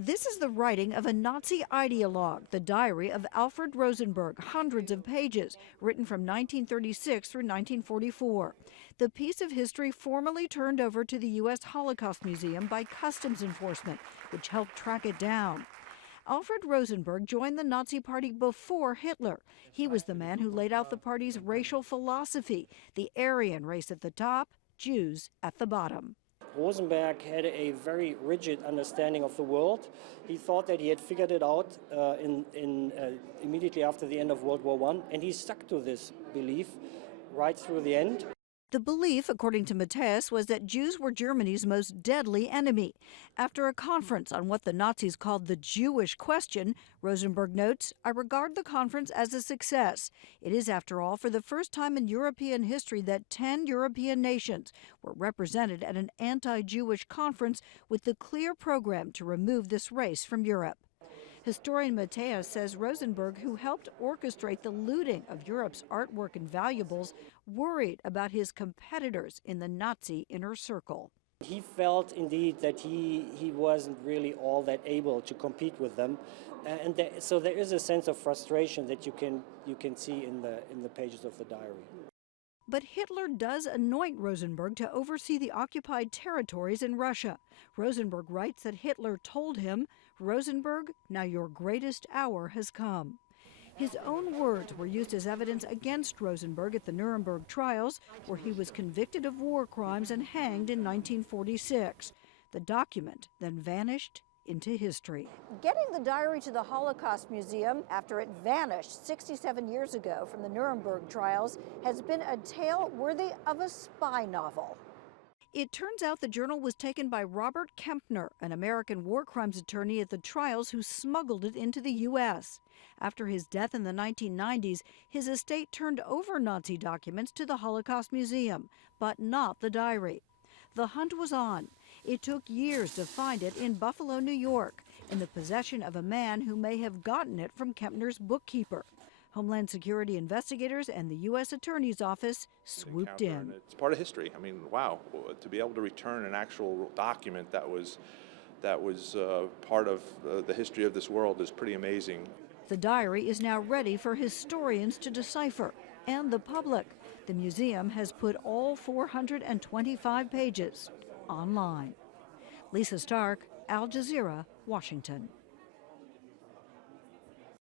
This is the writing of a Nazi ideologue, the diary of Alfred Rosenberg, hundreds of pages, written from 1936 through 1944. The piece of history formally turned over to the U.S. Holocaust Museum by Customs Enforcement, which helped track it down. Alfred Rosenberg joined the Nazi Party before Hitler. He was the man who laid out the party's racial philosophy, the Aryan race at the top, Jews at the bottom. Rosenberg had a very rigid understanding of the world. He thought that he had figured it out immediately after the end of World War I, and he stuck to this belief right through the end. The belief, according to Matthias, was that Jews were Germany's most deadly enemy. After a conference on what the Nazis called the Jewish question, Rosenberg notes, "I regard the conference as a success. It is, after all, for the first time in European history that 10 European nations were represented at an anti-Jewish conference with the clear program to remove this race from Europe." Historian Matthias says Rosenberg, who helped orchestrate the looting of Europe's artwork and valuables, worried about his competitors in the Nazi inner circle. He felt indeed that he wasn't really all that able to compete with them, and so there is a sense of frustration that you can see in the pages of the diary. But Hitler does anoint Rosenberg to oversee the occupied territories in Russia. Rosenberg writes that Hitler told him, "Rosenberg, now your greatest hour has come." His own words were used as evidence against Rosenberg at the Nuremberg trials, where he was convicted of war crimes and hanged in 1946. The document then vanished into history. Getting the diary to the Holocaust Museum after it vanished 67 years ago from the Nuremberg trials has been a tale worthy of a spy novel. It turns out the journal was taken by Robert Kempner, an American war crimes attorney at the trials who smuggled it into the U.S. After his death in the 1990s, his estate turned over Nazi documents to the Holocaust Museum, but not the diary. The hunt was on. It took years to find it in Buffalo, New York, in the possession of a man who may have gotten it from Kempner's bookkeeper. Homeland Security investigators and the U.S. Attorney's Office swooped in. It's part of history. I mean, wow, to be able to return an actual document that was part of the history of this world is pretty amazing. The diary is now ready for historians to decipher, and the public. The museum has put all 425 pages online. Lisa Stark, Al Jazeera, Washington.